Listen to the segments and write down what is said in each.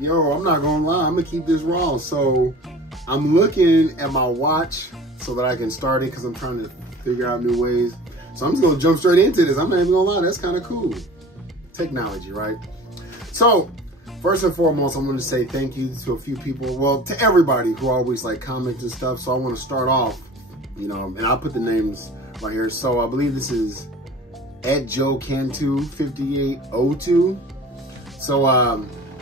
Yo, I'm not gonna lie, I'm gonna keep this raw. So I'm looking at my watch so that I can start it because I'm trying to figure out new ways. So I'm just gonna jump straight into this. I'm not even gonna lie, that's kind of cool. Technology, right? So first and foremost, I'm gonna say thank you to a few people. Well, to everybody who always like comment and stuff. So I wanna start off, you know, and I'll put the names right here. So I believe this is at Joe Cantu 5802. So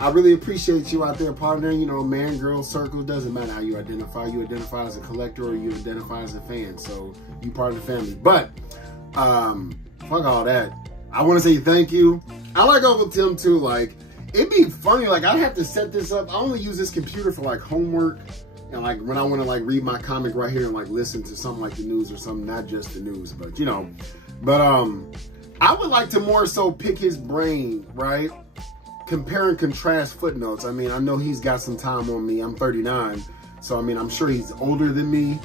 I really appreciate you out there, partner. You know, man, girl, circle, doesn't matter how you identify. You identify as a collector or you identify as a fan. So you part of the family. But fuck all that. I want to say thank you. I like Uncle Tim too. Like, it'd be funny. Like, I'd have to set this up. I only use this computer for like homework and like when I want to like read my comic right here and like listen to something like the news or something, not just the news, but you know. But I would like to more so pick his brain, right? Compare and contrast footnotes. I mean, I know he's got some time on me. I'm 39, so I mean, I'm sure he's older than me.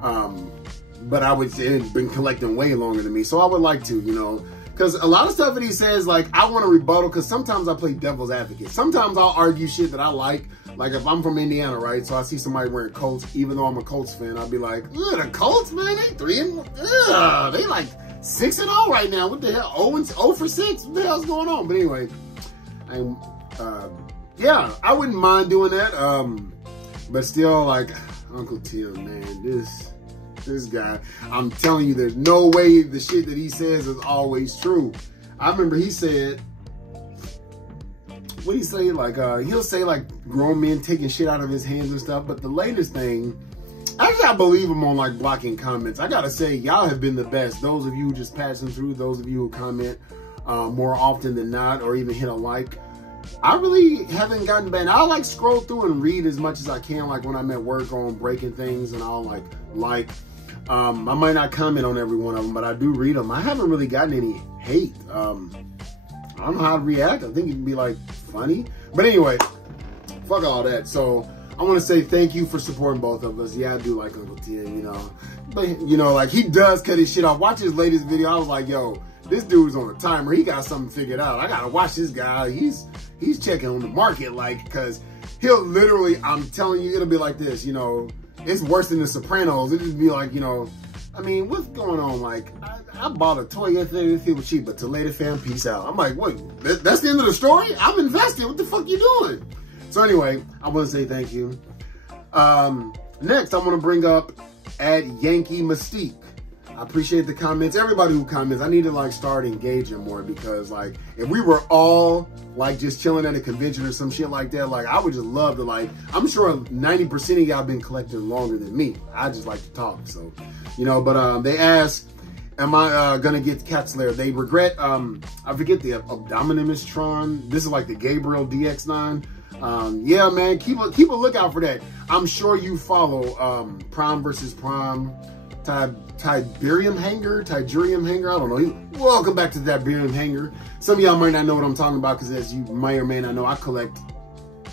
But I would say he's been collecting way longer than me. So I would like to, you know, because a lot of stuff that he says, like, I want to rebuttal because sometimes I play devil's advocate. Sometimes I'll argue shit that I like. Like if I'm from Indiana, right? So I see somebody wearing Colts, even though I'm a Colts fan, I'll be like, ugh, the Colts, man, they 3-1. They like 6-0 right now. What the hell? 0 for 6? What the hell's going on? But anyway, yeah, I wouldn't mind doing that. But still, like, Uncle Tim, man, this guy, I'm telling you, there's no way the shit that he says is always true. I remember he said, what he say? Like, he'll say like grown men taking shit out of his hands and stuff. But the latest thing, actually, I believe him on like blocking comments. I gotta say, y'all have been the best. Those of you who just passing through, those of you who comment more often than not, or even hit a like. I really haven't gotten banned. I like scroll through and read as much as I can, like when I'm at work on breaking things, and I'll like. I might not comment on every one of them, but I do read them. I haven't really gotten any hate. I don't know how to react. I think it'd be like funny, but anyway, fuck all that. So I want to say thank you for supporting both of us. Yeah, I do like Uncle Tim, you know, but you know, like he does cut his shit off. Watch his latest video. I was like, yo, this dude's on a timer. He got something figured out. I gotta watch this guy. He's checking on the market, like, because he'll literally, I'm telling you, it'll be like this, you know, it's worse than The Sopranos. It'll just be like, you know, I mean, what's going on? Like, I bought a toy yesterday, it was cheap, but Toledo fam, peace out. I'm like, wait, that's the end of the story? I'm invested. What the fuck you doing? So anyway, I want to say thank you. Next, I want to bring up at Yankee Mystique. I appreciate the comments. Everybody who comments, I need to like start engaging more because like if we were all like just chilling at a convention or some shit like that, like I would just love to like, I'm sure 90% of y'all been collecting longer than me. I just like to talk. So, you know, but they asked, am I gonna get Cat Slayer? They regret, I forget the Abdominimistron. This is like the Gabriel DX9. Yeah, man, keep a lookout for that. I'm sure you follow Prime versus Prime. Tiberium Hanger, I don't know. Welcome back to the Tiberium Hanger. Some of y'all might not know what I'm talking about because as you may or may not know, I collect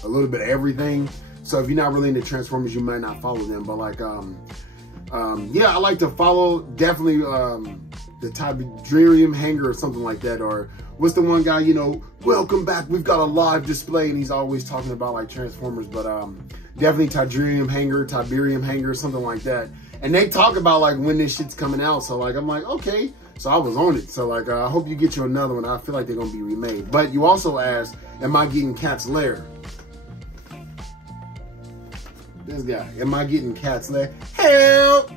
a little bit of everything. So if you're not really into Transformers, you might not follow them. But like, yeah, I like to follow definitely the Tiberium Hanger or something like that. Or what's the one guy, you know, welcome back, we've got a live display, and he's always talking about like Transformers. But definitely Tiberium Hanger, something like that. And they talk about like when this shit's coming out. So like, I'm like, okay. So I was on it. So like, I hope you get you another one. I feel like they're going to be remade. But you also asked, am I getting Cat's Lair? This guy, am I getting Cat's Lair? Hell!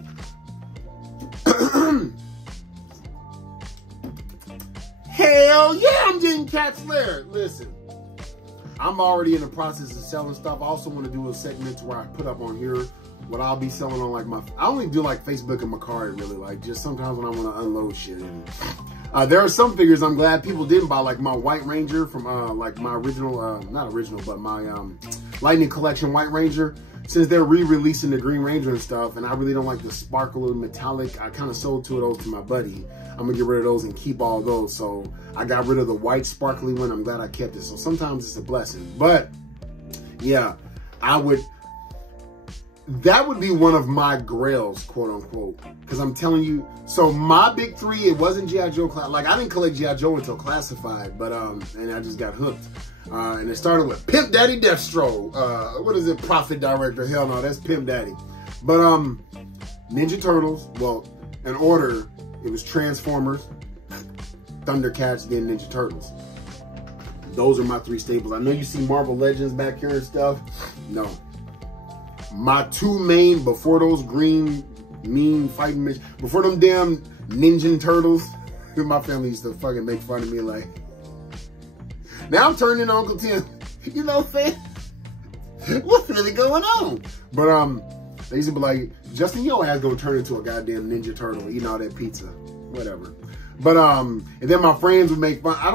Hell yeah, I'm getting Cat's Lair. Listen, I'm already in the process of selling stuff. I also want to do a segment where I put up on here what I'll be selling on like I only do like Facebook and Mercari really, like just sometimes when I want to unload shit. And, there are some figures I'm glad people didn't buy, like my White Ranger from like my original, not original, but my Lightning Collection White Ranger. Since they're re-releasing the Green Ranger and stuff, and I really don't like the sparkle metallic, I kind of sold two of those to my buddy. I'm gonna get rid of those and keep all those. So I got rid of the white sparkly one. I'm glad I kept it. So sometimes it's a blessing. But yeah, that would be one of my grails, quote unquote. Because I'm telling you, so my big three, it wasn't G.I. Joe, like I didn't collect G.I. Joe until Classified, but and I just got hooked. And it started with Pimp Daddy Deathstroke. What is it? Profit Director. Hell no, that's Pimp Daddy. But Ninja Turtles, well, in order, it was Transformers, Thundercats, then Ninja Turtles. Those are my three staples. I know you see Marvel Legends back here and stuff. No. My two main, before those green, mean fighting, before them damn Ninja Turtles, my family used to fucking make fun of me like, now I'm turning into Uncle Tim. You know what I'm saying? What's really going on? But they used to be like, Justin, your ass gonna turn into a goddamn Ninja Turtle eating all that pizza. Whatever. But and then my friends would make fun. I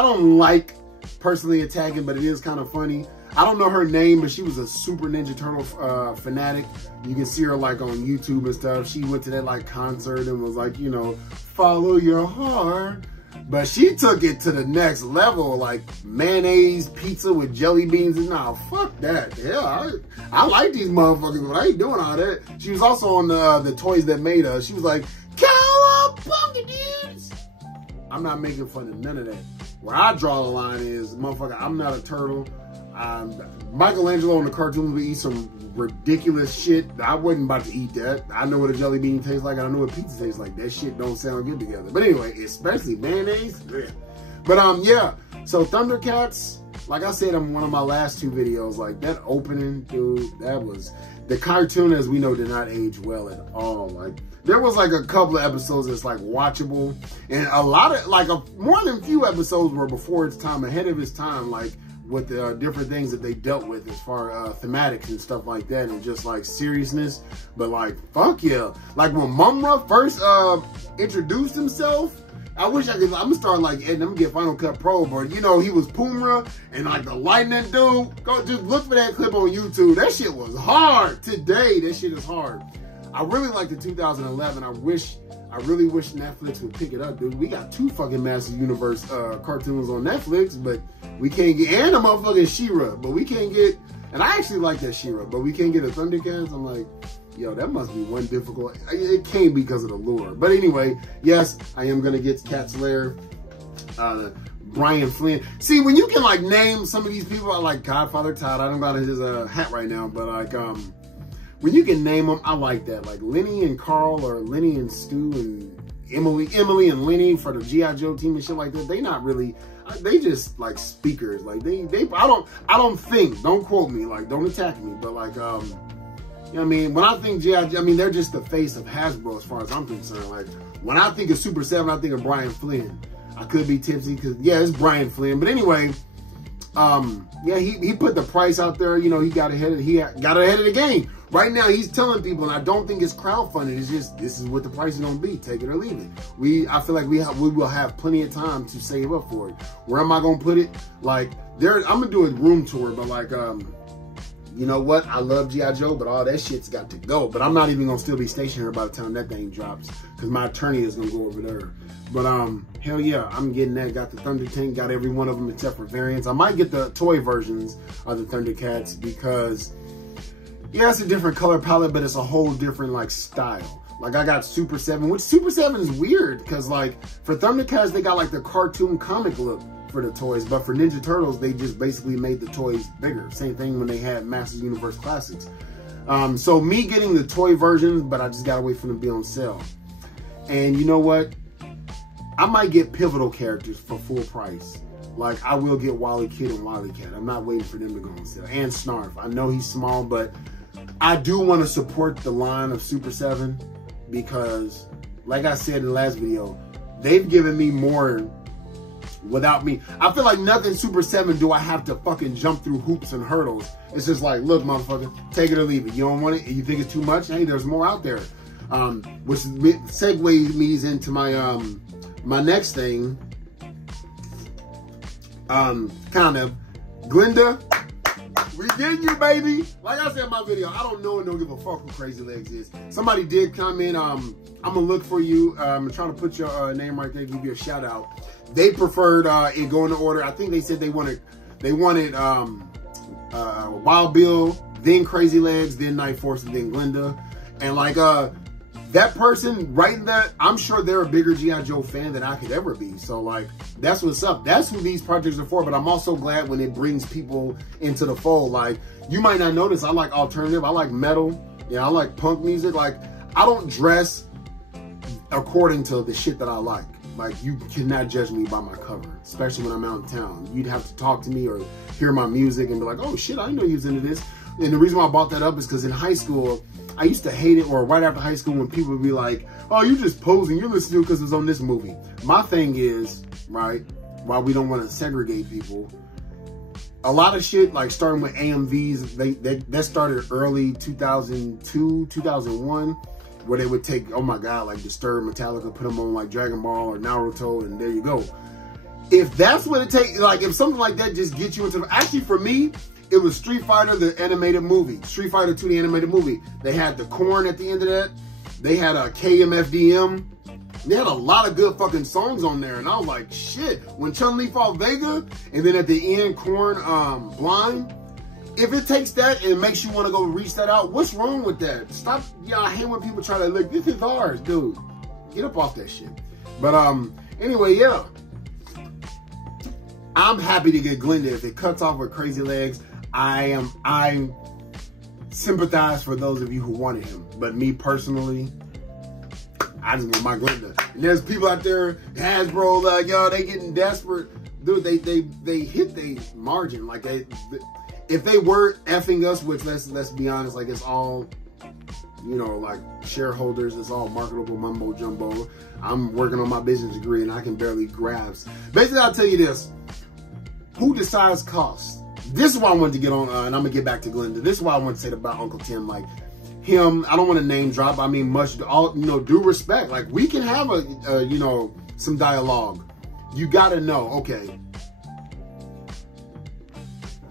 don't like personally attacking, but it is kind of funny. I don't know her name, but she was a super Ninja Turtle fanatic. You can see her like on YouTube and stuff. She went to that like concert and was like, you know, follow your heart. But she took it to the next level, like mayonnaise pizza with jelly beans. And nah, fuck that. Yeah, I like these motherfuckers, but I ain't doing all that. She was also on the Toys That Made Us. She was like, cowabunga dudes. I'm not making fun of none of that. Where I draw the line is, motherfucker, I'm not a turtle. Michelangelo in the cartoons would eat some ridiculous shit. I wasn't about to eat that. I know what a jelly bean tastes like. I know what pizza tastes like. That shit don't sound good together. But anyway, especially mayonnaise. Yeah. But yeah. So Thundercats, like I said in one of my last two videos, like that opening, dude, that was, the cartoon, as we know, did not age well at all. Like there was like a couple of episodes that's like watchable, and a lot of like more than a few episodes were before its time, ahead of its time, like with the different things that they dealt with as far thematics and stuff like that, and just like seriousness. But like, fuck yeah. Like when Mumra first introduced himself, I wish I could, I'm gonna start like editing, I'm gonna get Final Cut Pro, but you know, he was Pumra and like the lightning dude. Go just look for that clip on YouTube. That shit was hard. Today, that shit is hard. I really like the 2011. I really wish Netflix would pick it up, dude. We got two fucking Master Universe cartoons on Netflix, but we can't get, and a motherfucking She-Ra, but we can't get, and I actually like that She-Ra, but we can't get a Thundercats. I'm like, yo, that must be one difficult. It came because of the lure. But anyway, yes, I am gonna get Cat's Lair. Brian Flynn. See, when you can like name some of these people, I like Godfather Todd. I don't got his hat right now, but like when you can name them, I like that. Like Lenny and Carl, or Lenny and Stu and Emily and Lenny for the G.I. Joe team and shit like that. They not really, they just like speakers. Like they I don't think, don't quote me, like don't attack me, but like you know what I mean? When I think G.I. Joe, I mean, they're just the face of Hasbro as far as I'm concerned. Like when I think of Super 7, I think of Brian Flynn. I could be tipsy because yeah, it's Brian Flynn. But anyway, yeah, he put the price out there. You know, he got ahead of the game. Right now, he's telling people, and I don't think it's crowdfunded. It's just, this is what the price is gonna be. Take it or leave it. I feel like we will have plenty of time to save up for it. Where am I gonna put it? Like I'm gonna do a room tour, but like you know what? I love G.I. Joe, but all that shit's got to go. But I'm not even gonna still be stationed here by the time that thing drops, because my attorney is gonna go over there. But hell yeah, I'm getting that. Got the Thunder Tank, got every one of them except for variants. I might get the toy versions of the Thundercats because yeah, it's a different color palette, but it's a whole different like style. Like I got Super 7, which Super 7 is weird because like for Thundercats, they got like the cartoon comic look for the toys, but for Ninja Turtles, they just basically made the toys bigger. Same thing when they had Masters Universe Classics. So me getting the toy versions, but I just gotta wait for them to be on sale. And you know what? I might get pivotal characters for full price. Like I will get Wally Kid and Wily Cat. I'm not waiting for them to go on sale. And Snarf. I know he's small, but I do want to support the line of Super 7 because, like I said in the last video, they've given me more without me. I feel like nothing Super 7 do I have to fucking jump through hoops and hurdles. It's just like, look, motherfucker, take it or leave it. You don't want it? You think it's too much? Hey, there's more out there. Which segues me into my my next thing. Kind of, Glinda, we getting you, baby. Like I said in my video, I don't know and don't give a fuck who Crazy Legs is. Somebody did comment, I'm gonna look for you. I'm trying to put your name right there, give you a shout out. They preferred it going to order. I think they said they wanted Wild Bill, then Crazy Legs, then Night Force, and then Glinda. And like that person writing that, I'm sure they're a bigger G.I. Joe fan than I could ever be. So, like, that's what's up. That's who these projects are for. But I'm also glad when it brings people into the fold. Like, you might not notice, I like alternative. I like metal. Yeah, I like punk music. Like, I don't dress according to the shit that I like. Like, you cannot judge me by my cover, especially when I'm out in town. You'd have to talk to me or hear my music and be like, oh, shit, I didn't know you was into this. And the reason why I brought that up is because in high school, I used to hate it, or right after high school when people would be like, oh, you're just posing, you're listening to it because it's on this movie. My thing is, right, while we don't want to segregate people, a lot of shit, like starting with AMVs, that started early 2002, 2001, where they would take, oh my God, like Disturbed, Metallica, put them on like Dragon Ball or Naruto, and there you go. If that's what it takes, like if something like that just gets you into, actually for me, it was Street Fighter, the animated movie. Street Fighter 2, the animated movie. They had the Korn at the end of that. They had a KMFDM. They had a lot of good fucking songs on there. And I was like, shit. When Chun-Li fought Vega, and then at the end, Korn, Blind. If it takes that and makes you want to go reach that out, what's wrong with that? Stop, I hate when people try to, like, this is ours, dude. Get up off that shit. But, anyway, yeah. I'm happy to get Glenda. If it cuts off with Crazy Legs, I sympathize for those of you who wanted him. But me personally, I just want my Glenda. And there's people out there, Hasbro, like, yo, they getting desperate. Dude, they hit the margin. Like, if they were effing us, which let's be honest, like it's all, you know, like shareholders, it's all marketable mumbo jumbo. I'm working on my business degree and I can barely grasp. Basically, I'll tell you this. Who decides cost? This is why I wanted to get on, and I'm gonna get back to Glenda. This is why I want to say about Uncle Tim, like him. I don't want to name drop. I mean, due respect. Like we can have you know, some dialogue. You got to know. Okay,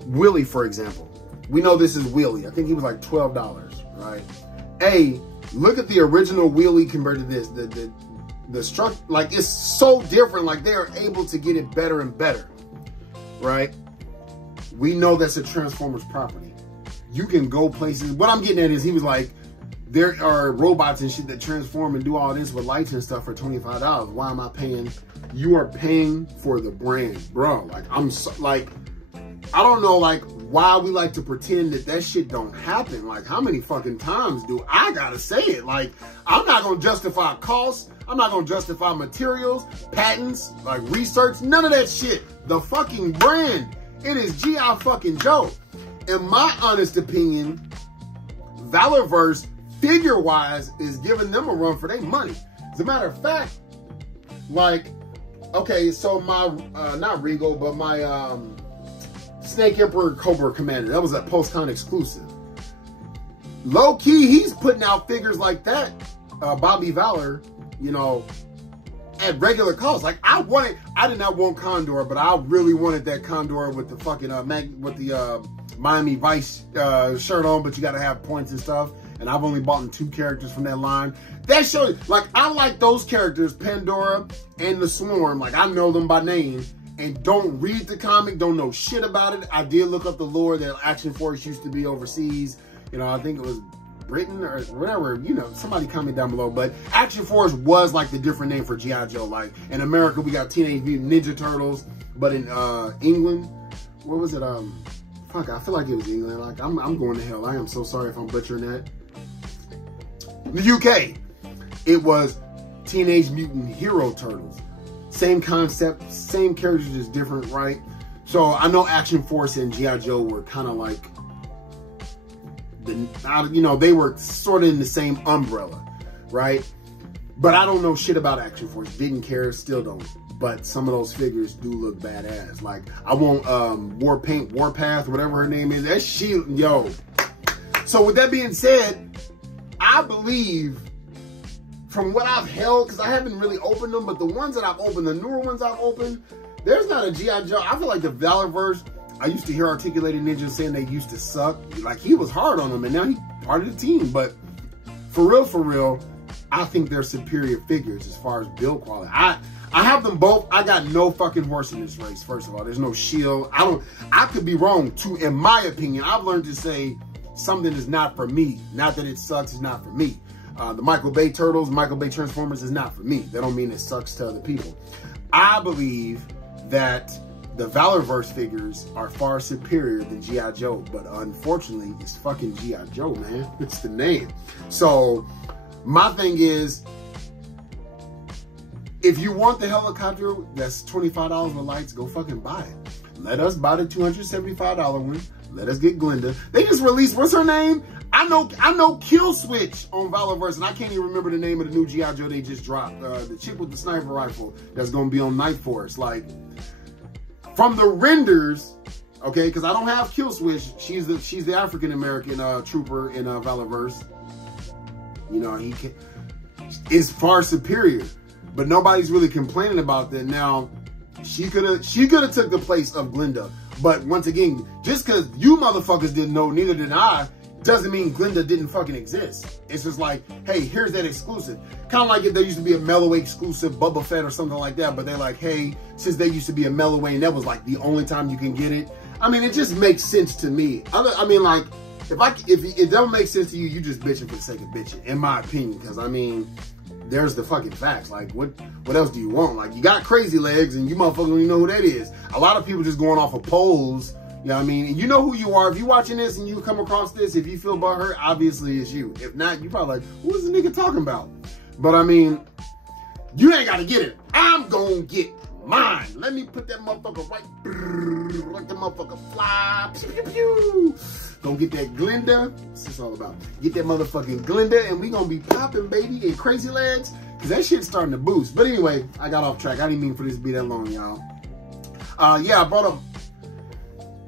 Willie, for example. We know this is Willie. I think he was like $12, right? Hey, look at the original Willie compared to this. The structure, like it's so different. Like they are able to get it better and better. Right? We know that's a Transformers property. You can go places. What I'm getting at is he was like, there are robots and shit that transform and do all this with lights and stuff for $25. Why am I paying? You are paying for the brand, bro. Like, I don't know, like, why we like to pretend that shit don't happen. Like, how many fucking times do I gotta say it? Like, I'm not gonna justify costs. I'm not gonna justify materials, patents, like research, none of that shit. The fucking brand. It is G.I. fucking Joe. In my honest opinion, Valorverse, figure-wise, is giving them a run for their money. As a matter of fact, like, okay, so my, not Regal, but my Snake Emperor Cobra Commander, that was a post-con exclusive. Low-key, he's putting out figures like that, Bobby Valor, you know, at regular cost. Like I did not want Condor, but I really wanted that Condor with the fucking Miami Vice shirt on, but you got to have points and stuff. And I've only bought 2 characters from that line. That shows, like, I like those characters, Pandora and the Swarm. Like, I know them by name and don't read the comic, don't know shit about it. I did look up the lore that Action Force used to be overseas. You know, I think it was Britain or whatever, you know, somebody comment down below. But Action Force was like the different name for G.I. Joe. Like in America, we got Teenage Mutant Ninja Turtles, but in England, what was it? Fuck, I feel like it was England. Like I'm going to hell. I am so sorry if I'm butchering that. The UK, it was Teenage Mutant Hero Turtles. Same concept, same characters, just different, right? So I know Action Force and G.I. Joe were kind of like, you know, they were sort of in the same umbrella, right? But I don't know shit about Action Force. Didn't care, still don't. But some of those figures do look badass. Like, I want Warpath, whatever her name is. That shit, yo. So with that being said, I believe from what I've held, because I haven't really opened them, but the ones that I've opened, the newer ones I've opened, there's not a G.I. Joe. I feel like the Valorverse, I used to hear Articulated Ninja saying they used to suck. Like, he was hard on them, and now he's part of the team. But for real, I think they're superior figures as far as build quality. I have them both. I got no fucking horse in this race, first of all. There's no shield. I could be wrong, too. In my opinion, I've learned to say something is not for me. Not that it sucks, it's not for me. The Michael Bay Turtles, Michael Bay Transformers is not for me. That don't mean it sucks to other people. I believe that the Valorverse figures are far superior than G.I. Joe, but unfortunately, it's fucking G.I. Joe, man. It's the name. So, my thing is, if you want the helicopter that's $25 with lights, go fucking buy it. Let us buy the $275 one. Let us get Glinda. They just released, what's her name? I know Kill Switch on Valorverse, and I can't even remember the name of the new G.I. Joe they just dropped. The chick with the sniper rifle that's gonna be on Night Force. Like, from the renders, okay, because I don't have Kill Switch. She's the African American trooper in Valorverse. You know, he is far superior, but nobody's really complaining about that. Now, she could have took the place of Glinda, but once again, just because you motherfuckers didn't know, neither did I, doesn't mean Glinda didn't fucking exist. It's just like, hey, here's that exclusive. Kind of like if there used to be a Melloway exclusive Boba Fett or something like that, but they're like, hey, since there used to be a Melloway and that was like the only time you can get it. I mean, it just makes sense to me. I mean, like, if it don't make sense to you, you just bitching for the sake of bitching, in my opinion. Because I mean, there's the fucking facts. Like, what else do you want? Like, you got Crazy Legs, and you motherfuckers don't even know who that is. A lot of people just going off of polls. You know what I mean? And you know who you are. If you're watching this and you come across this, if you feel about her, obviously it's you. If not, you probably like, who is the nigga talking about? But I mean, you ain't got to get it. I'm going to get mine. Let me put that motherfucker right, let the motherfucker fly. Pew, pew, pew. Gonna get that Glinda. What's this all about? Get that motherfucking Glinda, and we gonna be popping, baby, in Crazy Legs, because that shit's starting to boost. But anyway, I got off track. I didn't mean for this to be that long, y'all. Yeah, I brought up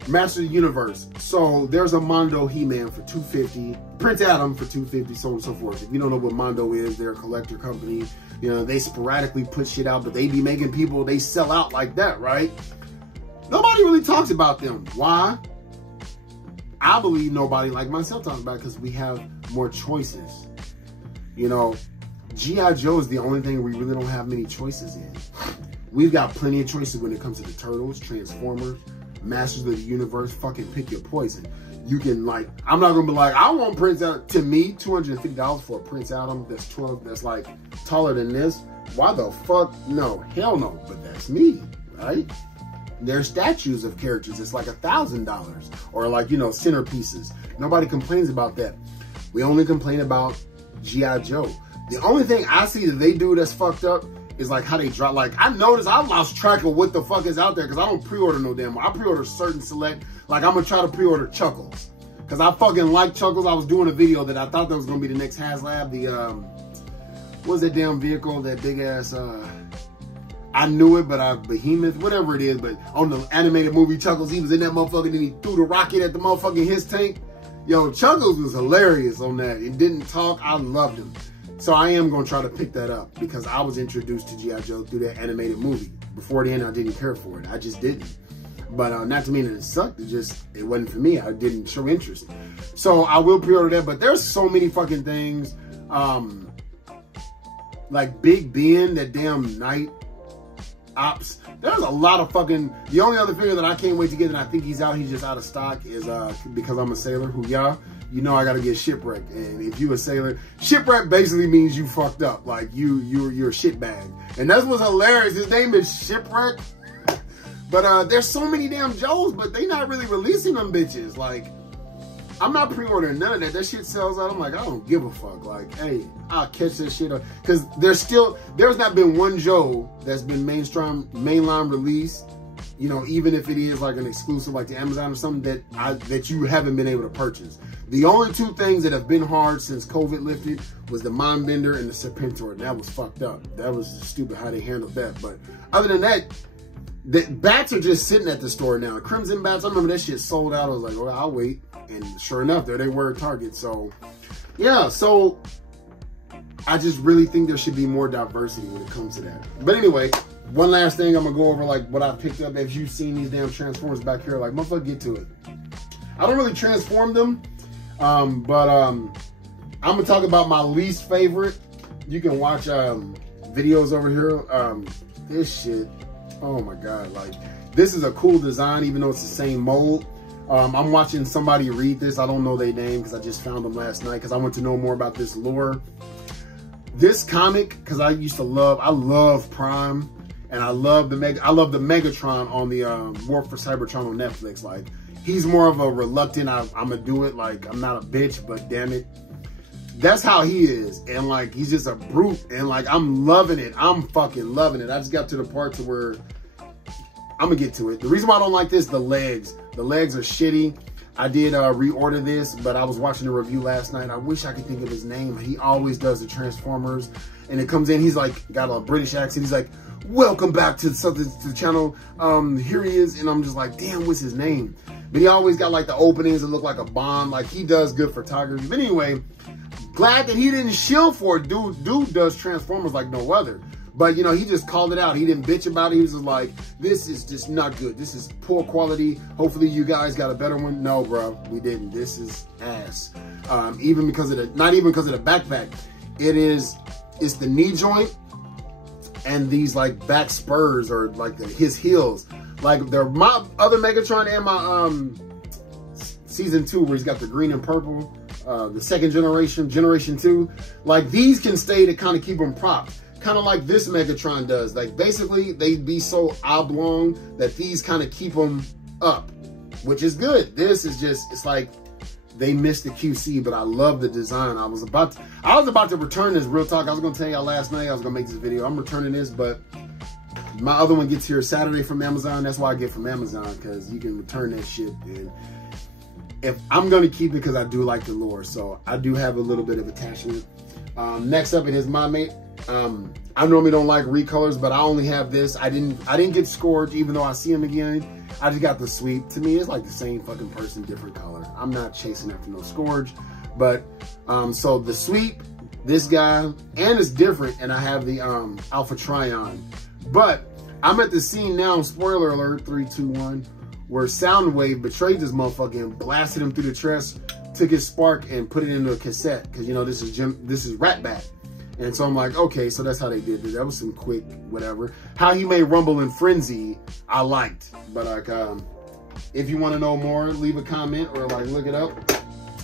Master of the Universe. So there's a Mondo He-Man for $250, Prince Adam for $250, so on and so forth. If you don't know what Mondo is, they're a collector company. You know, they sporadically put shit out, but they be making people, they sell out like that, right? Nobody really talks about them. Why? I believe nobody like myself talks about it because we have more choices. You know, G.I. Joe is the only thing we really don't have many choices in. We've got plenty of choices when it comes to the Turtles, Transformers, Masters of the Universe. Fucking pick your poison. You can, like, I'm not gonna be like, I want Prince Adam. To me, $250 for a Prince Adam that's like taller than this. Why the fuck? No, hell no. But that's me, right? There's statues of characters. It's like $1,000, or like, you know, centerpieces. Nobody complains about that. We only complain about G.I. Joe. The only thing I see that they do that's fucked up is like how they drop. Like, I noticed I lost track of what the fuck is out there because I don't pre-order no damn. I pre-order certain select. Like, I'm gonna try to pre-order Chuckles because I fucking like Chuckles. I was doing a video that I thought that was gonna be the next HasLab. The what was that damn vehicle? That big ass. I knew it, but Behemoth, whatever it is. But on the animated movie Chuckles, he was in that motherfucker, and he threw the rocket at the motherfucking his tank. Yo, Chuckles was hilarious on that. It didn't talk. I loved him. So I am going to try to pick that up because I was introduced to G.I. Joe through that animated movie. Before then, I didn't care for it. I just didn't. But not to mean that it sucked. It wasn't for me. I didn't show interest. So I will pre-order that. But there's so many fucking things. Like Big Ben, that damn Night Ops. There's a lot of fucking. The only other figure that I can't wait to get, and I think he's just out of stock, is Because I'm a Sailor. Who, yeah, you know I gotta get Shipwrecked. And if you a sailor, Shipwreck basically means you fucked up. Like you're a shitbag. And that's what's hilarious. His name is Shipwreck. But there's so many damn Joes, but they not really releasing them bitches. Like, I'm not pre-ordering none of that. That shit sells out. I'm like, I don't give a fuck. Like, hey, I'll catch that shit up. Because there's not been one Joe that's been mainline release, you know, even if it is like an exclusive like to Amazon or something that you haven't been able to purchase. The only two things that have been hard since COVID lifted was the Mindbender and the Serpentor. And that was fucked up. That was stupid how they handled that. But other than that, the bats are just sitting at the store now. Crimson bats, I remember that shit sold out. I was like, well, I'll wait. And sure enough, there they were at Target. So, yeah. So, I just really think there should be more diversity when it comes to that. But anyway, one last thing. I'm going to go over like what I picked up. If you've seen these damn Transformers back here, like, motherfucker, get to it. I don't really transform them. I'm going to talk about my least favorite. You can watch videos over here. This shit. Oh my God. Like, this is a cool design, even though it's the same mold. I'm watching somebody read this. I don't know their name because I just found them last night because I want to know more about this lore. This comic, because I love Prime, and I love the Megatron on the War for Cybertron on Netflix. Like, he's more of a reluctant, I'm gonna do it, like, I'm not a bitch, but damn it. That's how he is. And like, he's just a brute. And like, I'm loving it. I'm fucking loving it. I just got to the part to where I'm gonna get to it. The reason why I don't like this, the legs. The legs are shitty. I did reorder this, but I was watching the review last night. I wish I could think of his name. He always does the Transformers. And it comes in, he's like, got a British accent. He's like, welcome back to something, to the channel. Here he is. And I'm just like, damn, what's his name? But he always got like the openings that look like a Bond. Like, he does good photography. But anyway, glad that he didn't shill for it. Dude does Transformers like no other. But, you know, he just called it out. He didn't bitch about it. He was just like, this is just not good. This is poor quality. Hopefully you guys got a better one. No, bro, we didn't. This is ass. Even because of the, not even because of the backpack. It's the knee joint and these like back spurs or like his heels. Like my other Megatron and my season 2 where he's got the green and purple, the second generation 2. Like, these can stay to kind of keep him propped. Kind of like this Megatron does. Like, basically, they'd be so oblong that these kind of keep them up, which is good. This is just, it's like they missed the QC, but I love the design. I was about to return this, real talk. I was going to tell y'all last night I was going to make this video. I'm returning this, but my other one gets here Saturday from Amazon. That's why I get from Amazon, because you can return that shit. And if I'm going to keep it because I do like the lore, so I do have a little bit of attachment. Next up, it is my mate. I normally don't like recolors, but I only have this. I didn't get Scourge, even though I see him again. I just got the Sweep. To me, it's like the same fucking person, different color. I'm not chasing after no Scourge. But, so the Sweep, this guy, and it's different, and I have the Alpha Trion. But I'm at the scene now, spoiler alert, 3, 2, 1, where Soundwave betrayed this motherfucker and blasted him through the chest, took his spark and put it into a cassette, because, you know, this is Ratbat. And so I'm like, okay, so that's how they did it. That was some quick whatever. How he made Rumble and Frenzy, I liked. But like, if you want to know more, leave a comment or like look it up.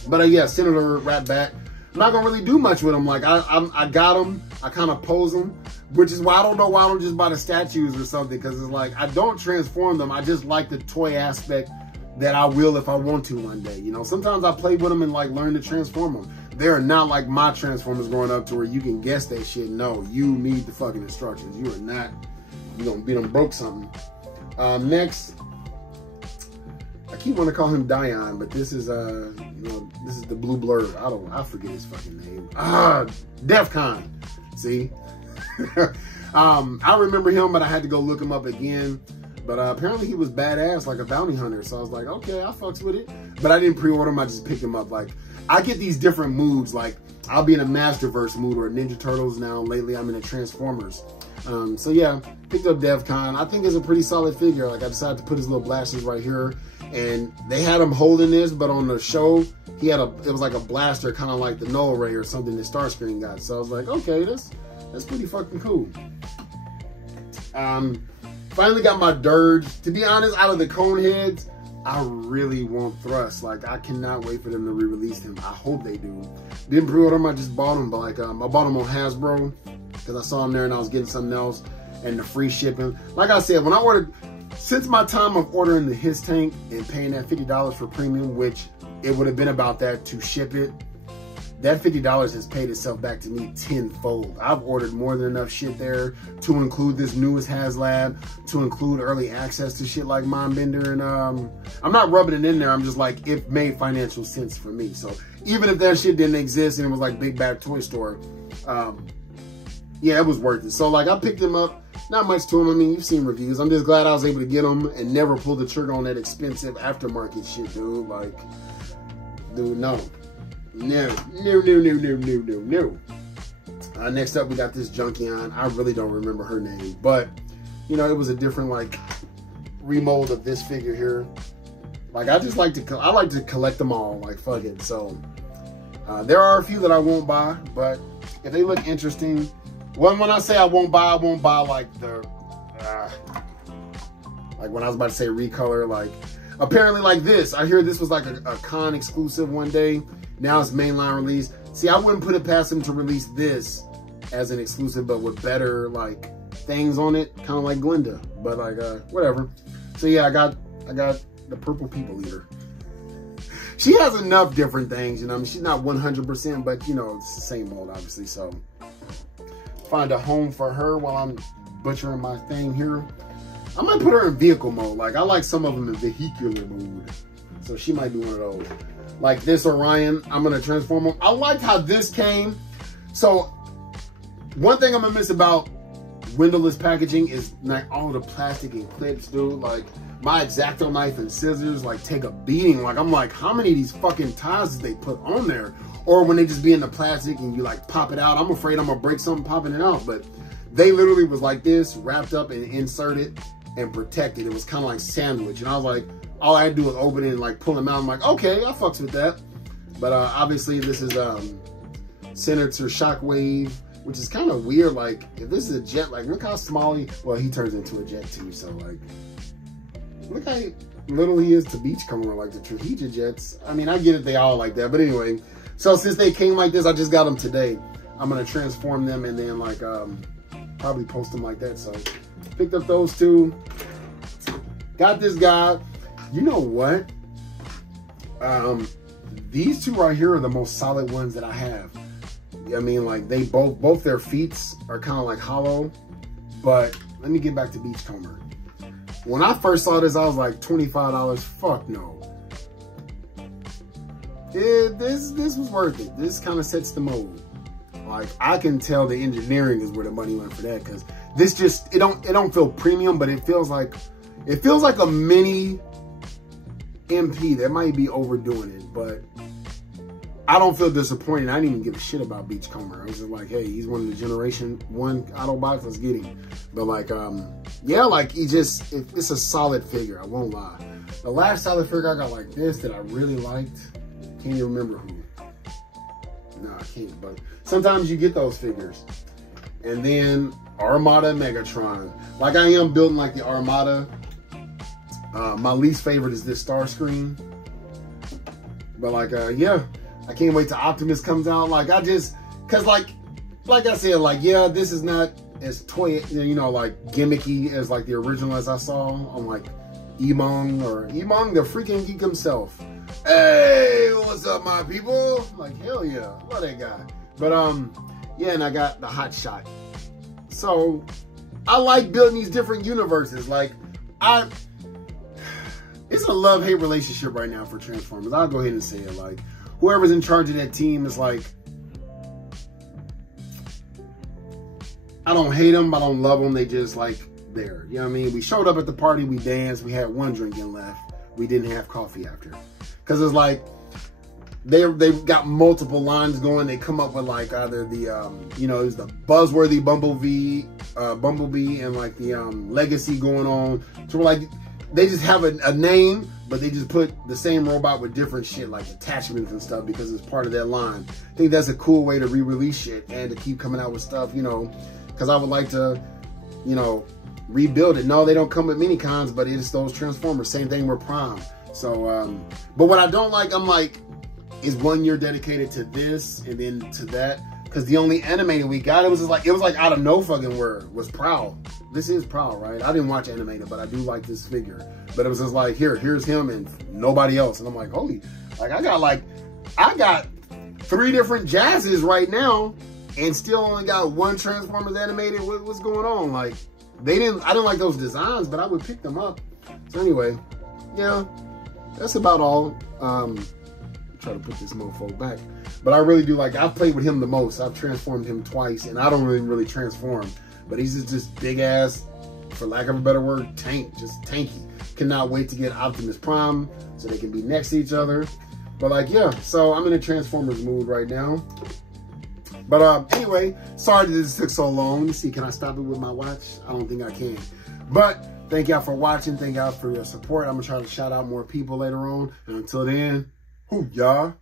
But yeah, Senator Ratbat. I'm not gonna really do much with him. Like, I got him, I kind of pose him, which is why I don't know why I don't just buy the statues or something, because it's like, I don't transform them. I just like the toy aspect that I will if I want to one day. You know, sometimes I play with them and like learn to transform them. They're not like my Transformers growing up to where you can guess that shit. No, you need the fucking instructions. You are not, you gonna beat them broke something. Next, I keep wanting to call him Dion, but this is you know, this is the Blue Blur. I forget his fucking name. Defcon. See? I remember him, but I had to go look him up again. But apparently he was badass, like a bounty hunter. So I was like, okay, I fucks with it. But I didn't pre-order him, I just picked him up. Like, I get these different moods. Like, I'll be in a Masterverse mood or a Ninja Turtles now. Lately, I'm in a Transformers. So yeah, picked up Defcon. I think it's a pretty solid figure. Like, I decided to put his little blasters right here. And they had him holding this, but on the show, he had it was like a blaster, kind of like the Null Ray or something that Starscream got. So I was like, okay, that's pretty fucking cool. Finally got my Dirge. To be honest, out of the Coneheads, I really want Thrust. Like, I cannot wait for them to re-release him. I hope they do. Didn't pre-order him, I just bought him. But like, I bought him on Hasbro because I saw him there and I was getting something else and the free shipping. Like I said, when I ordered, since my time of ordering the His Tank and paying that $50 for premium, which it would have been about that to ship it, that $50 has paid itself back to me tenfold. I've ordered more than enough shit there to include this newest HasLab, to include early access to shit like Mindbender, and I'm not rubbing it in there. I'm just like, it made financial sense for me. So even if that shit didn't exist and it was like Big Bad Toy Store, yeah, it was worth it. So like, I picked him up. Not much to him. I mean, you've seen reviews. I'm just glad I was able to get him and never pull the trigger on that expensive aftermarket shit, dude. Like, dude, no. No. Next up, we got this Junkion. I really don't remember her name, but you know, it was a different like remold of this figure here. Like, I just like to, I like to collect them all. Like, fuck it. So there are a few that I won't buy, but if they look interesting, when I say I won't buy like the like when I was about to say recolor. Like, Apparently like this. I hear this was like a con exclusive one day. Now it's mainline release. See, I wouldn't put it past them to release this as an exclusive, but with better like things on it, kind of like Glinda. But like whatever. So yeah, I got the Purple People Eater. She has enough different things, you know. I mean, she's not 100%, but you know, it's the same mold, obviously. So find a home for her while I'm butchering my thing here. I might put her in vehicle mode. Like I like some of them in vehicular mode, so she might be one of those. Like this Orion, I'm gonna transform him. I liked how this came. So one thing I'm gonna miss about windowless packaging is like all the plastic and clips, dude. Like my X-Acto knife and scissors like take a beating. Like I'm like, how many of these fucking ties did they put on there? Or when they just be in the plastic and you like pop it out, I'm afraid I'm gonna break something popping it out. But they literally was like this, wrapped up and inserted and protected. It was kind of like sandwich. And I was like, all I had to do was open it and like pull them out. I'm like, okay, I fucks with that. But obviously this is Senator Shockwave, which is kind of weird. Like if this is a jet, like look how small he turns into a jet too. So like, look how little he is to Beachcomber, like the Trahija jets. I mean, I get it, they all like that. But anyway, so since they came like this, I just got them today. I'm gonna transform them and then like probably post them like that. So picked up those two. Got this guy. You know what? These two right here are the most solid ones that I have. I mean, like they both their feet are kind of like hollow. But let me get back to Beachcomber. When I first saw this, I was like, $25. Fuck no. This was worth it. This kind of sets the mold. Like I can tell the engineering is where the money went for that, because this just it don't feel premium, but it feels like a mini MP. That might be overdoing it, but I don't feel disappointed. I didn't even give a shit about Beachcomber. I was just like, hey, he's one of the Generation 1 Autobots. Let's get him. But like, yeah, like it's a solid figure. I won't lie. The last solid figure I got like this that I really liked, can't even remember who. No, I can't. But sometimes you get those figures. And then Armada Megatron. Like I am building like the Armada. My least favorite is this Starscream. But like, yeah. I can't wait till Optimus comes out. Like cause like I said, like, yeah, this is not as toy, you know, like gimmicky as like the original as I saw on like Emong the freaking geek himself. Hey, what's up, my people? Like, hell yeah, love that guy. But yeah, and I got the Hot Shot. So I like building these different universes. Like it's a love-hate relationship right now for Transformers. I'll go ahead and say it. Like, whoever's in charge of that team is like, I don't hate them, I don't love them. They just like there. You know what I mean? We showed up at the party, we danced, we had one drinking left. We didn't have coffee after. Because it's like, they've got multiple lines going. They come up with like either the, you know, it's the Buzzworthy Bumblebee and like the Legacy going on. So we're like, they just have a name, but they just put the same robot with different shit like attachments and stuff because it's part of that line. I think that's a cool way to re-release shit and to keep coming out with stuff, you know, because I would like to, you know, rebuild it. No, they don't come with mini cons, but it's those Transformers. Same thing with Prime. So, but what I don't like, I'm like, is 1 year dedicated to this and then to that. Because the only animated we got, it was like out of no fucking word, was Prowl. This is Prowl, right? I didn't watch animated, but I do like this figure. But it was just like, here's him and nobody else. And I'm like, holy, like I got 3 different Jazzes right now and still only got 1 Transformers animated. What's going on? Like, I didn't like those designs, but I would pick them up. So anyway, yeah, that's about all. Try to put this mofo back. But I really do like, I've played with him the most. I've transformed him twice, and I don't really transform. But he's just big ass, for lack of a better word, tank, just tanky. Cannot wait to get Optimus Prime so they can be next to each other. But like, yeah, so I'm in a Transformers mood right now. But anyway, sorry that this took so long. Let me see, can I stop it with my watch? I don't think I can. But thank y'all for watching. Thank y'all for your support. I'm gonna try to shout out more people later on. And until then, hoo y'all.